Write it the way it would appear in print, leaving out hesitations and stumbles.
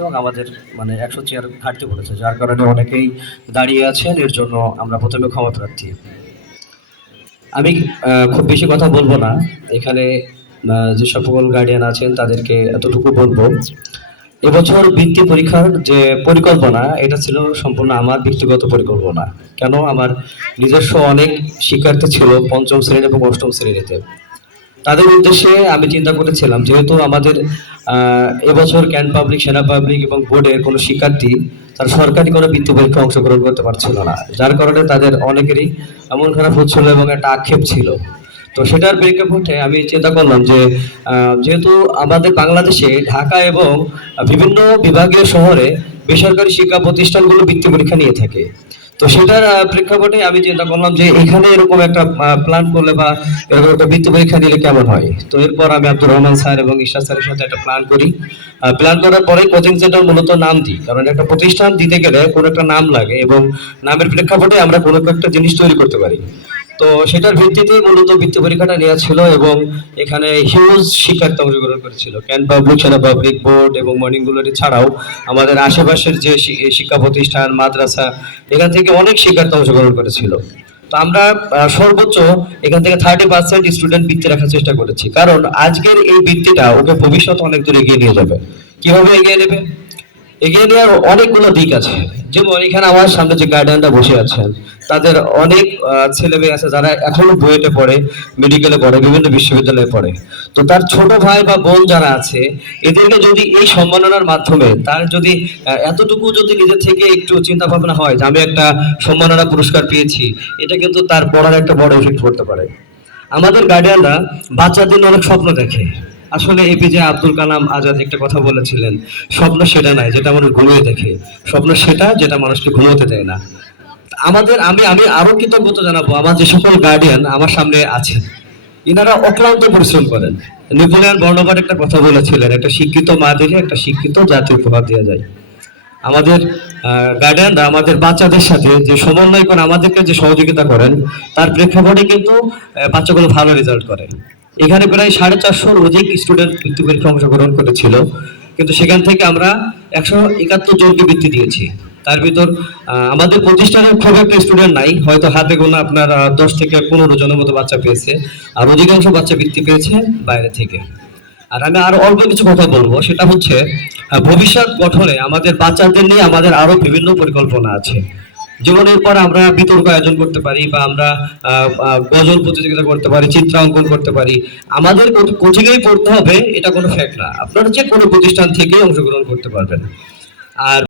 এবং আমাদের মানে 100 চেয়ার ঘাটতি পড়েছে, যার কারণে অনেকেই দাঁড়িয়ে আছেন। এর জন্য আমরা প্রথমে ক্ষমা প্রার্থী। আমি খুব বেশি কথা বলবো না এখানে। যে সকল গার্ডিয়ান আছেন তাদেরকে এতটুকু বলবো, এবছর বৃত্তি পরীক্ষার যে পরিকল্পনা, এটা ছিল সম্পূর্ণ আমার ব্যক্তিগত পরিকল্পনা। কেন, আমার নিজস্ব অনেক শিক্ষার্থী ছিল পঞ্চম শ্রেণী এবং অষ্টম শ্রেণীতে। তাদের উদ্দেশ্যে আমি চিন্তা করেছিলাম, যেহেতু আমাদের এবছর ক্যান্ট পাবলিক, সেনা পাবলিক এবং বোর্ডের কোনো শিক্ষার্থী তারা সরকারি কোনো বৃত্তি পরীক্ষায় অংশগ্রহণ করতে পারছিল না, যার কারণে তাদের অনেকেরই এমন খারাপ হচ্ছিল এবং একটা আক্ষেপ ছিল। তো সেটার প্রেক্ষাপটে আমি চিন্তা করলাম যে যেহেতু আমাদের বাংলাদেশে ঢাকা এবং বিভিন্ন বিভাগীয় শহরে বেসরকারি শিক্ষা প্রতিষ্ঠানগুলো বৃত্তি পরীক্ষা নিয়ে থাকে। তো সেটার প্রেক্ষাপটে আমি চিন্তা করলাম যে এখানে এরকম একটা প্ল্যান করলে বা এরকম একটা বৃত্তি পরীক্ষা নিলে কেমন হয়। তো এরপর আমি আব্দুর রহমান স্যার এবং ঈশ্বর স্যারের সাথে একটা প্ল্যান করি। প্ল্যান করার পরে কোচিং সেন্টার মূলত নাম দিই, কারণ একটা প্রতিষ্ঠান দিতে গেলে কোনো একটা নাম লাগে এবং নামের প্রেক্ষাপটে আমরা কোনো একটা জিনিস তৈরি করতে পারি। তো সেটার ভিত্তিতে মূলত বৃত্তি পরীক্ষাটা নেওয়া ছিল এবং এখানে হিউজ শিক্ষার্থী অংশগ্রহণ করেছিল। ক্যান্ট পাবলিক, সেনা পাবলিক, বোর্ড এবং মর্নিং গ্লোরি ছাড়াও আমাদের আশেপাশের যে শিক্ষা প্রতিষ্ঠান, মাদ্রাসা, এখান থেকে অনেক শিক্ষার্থী অংশগ্রহণ করেছিল। তো আমরা সর্বোচ্চ এখান থেকে 30% স্টুডেন্ট বৃত্তি রাখার চেষ্টা করেছি, কারণ আজকের এই বৃত্তিটা ওকে ভবিষ্যতে অনেক দূর এগিয়ে নিয়ে যাবে। কিভাবে এগিয়ে নেবে? এগিয়ে নেওয়ার অনেকগুলো দিক আছে। যেমন এখানে আমার সামনে যে গার্ডিয়ানরা বসে আছেন, তাদের অনেক ছেলে মেয়ে আছে যারা এখনো বুয়েটে পড়ে, মেডিকেলে পড়ে, বিভিন্ন বিশ্ববিদ্যালয়ে পড়ে। তো তার ছোট ভাই বা বোন যারা আছে, এদেরকে যদি এই সম্মাননার মাধ্যমে তার যদি এতটুকু যদি নিজের থেকে একটু চিন্তা ভাবনা হয় যে আমি একটা সম্মাননা পুরস্কার পেয়েছি, এটা কিন্তু তার পড়ার একটা বড় এফেক্ট করতে পারে। আমাদের গার্ডিয়ানরা বাচ্চাদের অনেক স্বপ্ন দেখে। আসলে এপিজে আব্দুল কালাম আজাদ একটা কথা বলেছিলেন, স্বপ্ন সেটা নাই যেটা মানুষ ঘুমিয়ে দেখে, স্বপ্ন সেটা যেটা মানুষকে ঘুমোতে দেয় না। আমাদের আমি আমি আরো কৃতজ্ঞতা জানাবো আমার যে সকল গার্ডিয়ান আমার সামনে আছেন, এনারা অক্লান্ত পরিশ্রম করেন। নেপোলিয়ন বর্ণপাট একটা কথা বলেছিলেন, একটা শিক্ষিত মা দিলে একটা শিক্ষিত জাতি উপহার দেওয়া যায়। আমাদের গার্ডিয়ানরা আমাদের বাচ্চাদের সাথে যে সমন্বয় করে আমাদেরকে যে সহযোগিতা করেন, তার প্রেক্ষাপটে কিন্তু বাচ্চাগুলো ভালো রেজাল্ট করে। এখানে প্রায় 450-র অধিক স্টুডেন্ট বৃত্তি পরীক্ষা অংশগ্রহণ করেছিল, কিন্তু সেখান থেকে আমরা 171 জনকে বৃত্তি দিয়েছি। তার ভিতর আমাদের প্রতিষ্ঠানে খুব একটা স্টুডেন্ট নাই, হয়তো হাতে গোনা আপনার 10 থেকে 15 জনের মতো বাচ্চা পেয়েছে, আর অধিকাংশ বাচ্চা বৃত্তি পেয়েছে বাইরে থেকে। আর আমি আরো অল্প কিছু কথা বলবো, সেটা হচ্ছে ভবিষ্যৎ গঠনে আমাদের বাচ্চাদের নিয়ে আমাদের আরো বিভিন্ন পরিকল্পনা আছে। যেমন এরপর আমরা বিতর্ক আয়োজন করতে পারি, বা আমরা গজল প্রতিযোগিতা করতে পারি, চিত্রাঙ্কন করতে পারি। আমাদের কোচিংয়েই পড়তে হবে এটা কোনো ফ্যাক্ট না, আপনারা যে কোনো প্রতিষ্ঠান থেকেই অংশগ্রহণ করতে পারবেন। আর